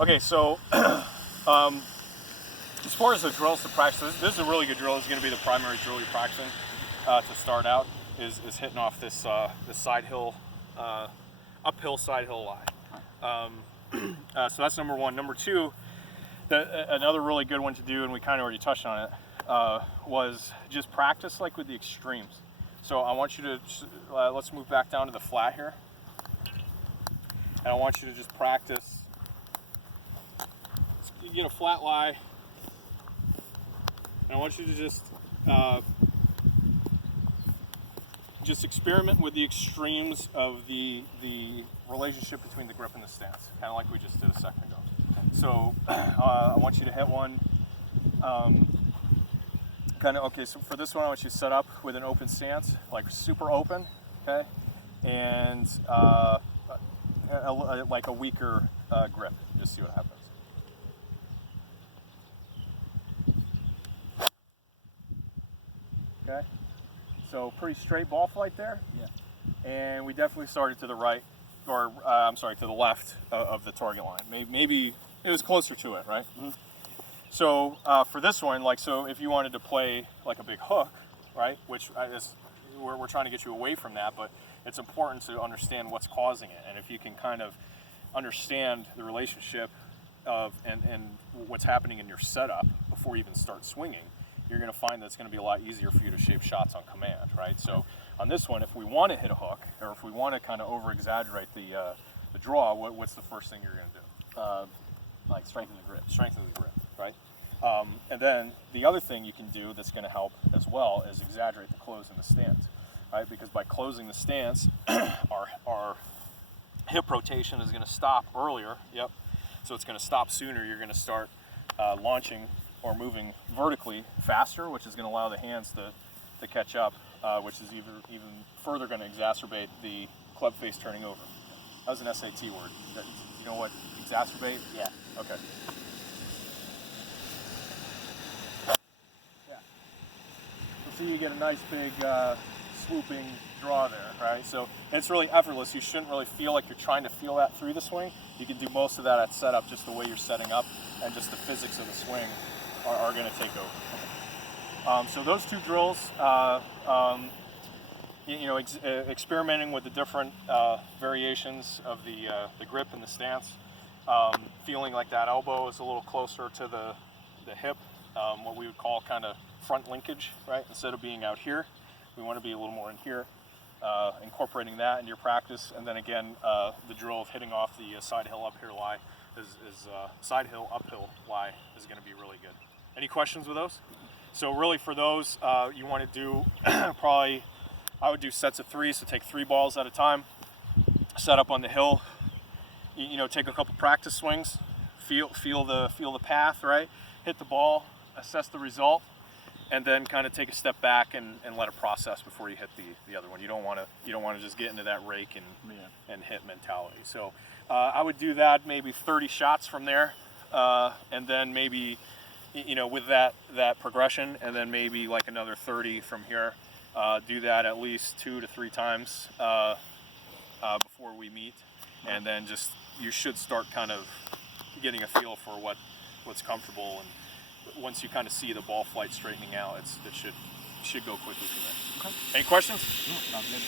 Okay, so as far as the drills to practice, this is a really good drill. This is going to be the primary drill you're practicing to start out. Is hitting off this this side hill, uphill side hill lie. So that's number one. Number two, another really good one to do, and we kind of already touched on it, was just practice like with the extremes. So I want you to, let's move back down to the flat here. And I want you to just practice, get a flat lie. And I want you to just experiment with the extremes of the relationship between the grip and the stance, kind of like we just did a second ago. So I want you to hit one, okay, so for this one I want you to set up with an open stance, like super open, okay, and like a weaker grip, just see what happens. Okay, so pretty straight ball flight there. Yeah. And we definitely started to the right, or I'm sorry, to the left of the target line. Maybe it was closer to it, right? Mm-hmm. So for this one, like, so if you wanted to play like a big hook, right, which we're trying to get you away from that, but it's important to understand what's causing it. And if you can kind of understand the relationship of and what's happening in your setup before you even start swinging, you're going to find that it's going to be a lot easier for you to shape shots on command, right? So on this one, if we want to hit a hook, or if we want to kind of over-exaggerate the draw, what's the first thing you're going to do? Like strengthen the grip. Strengthen the grip, right? And then the other thing you can do that's going to help as well is exaggerate the close in the stance, right? Because by closing the stance, our hip rotation is going to stop earlier. Yep. So it's going to stop sooner. You're going to start launching or moving vertically faster, which is going to allow the hands to catch up, which is even further going to exacerbate the club face turning over. That was an SAT word. You know what exacerbate? Yeah. Okay. Yeah. So see, you get a nice big swooping draw there, right? So it's really effortless. You shouldn't really feel like you're trying to feel that through the swing. You can do most of that at setup, just the way you're setting up and just the physics of the swing are going to take over. So those two drills, experimenting with the different variations of the grip and the stance, feeling like that elbow is a little closer to the hip, what we would call kind of front linkage, right? Instead of being out here, we want to be a little more in here. Incorporating that in your practice, and then again, the drill of hitting off the side hill uphill lie side hill uphill lie is going to be really good. Any questions with those? So really for those, you want to do probably, I would do sets of 3, so take 3 balls at a time, set up on the hill, take a couple practice swings, feel the path, right? Hit the ball, assess the result, and then kind of take a step back and let it process before you hit the other one. You don't want to just get into that rake and hit mentality. So I would do that maybe 30 shots from there, and then maybe with that progression, and then maybe like another 30 from here. Do that at least 2 to 3 times before we meet, and then you should start kind of getting a feel for what's comfortable, and once you kind of see the ball flight straightening out, it should go quickly from there. Okay. Any questions? No, not good.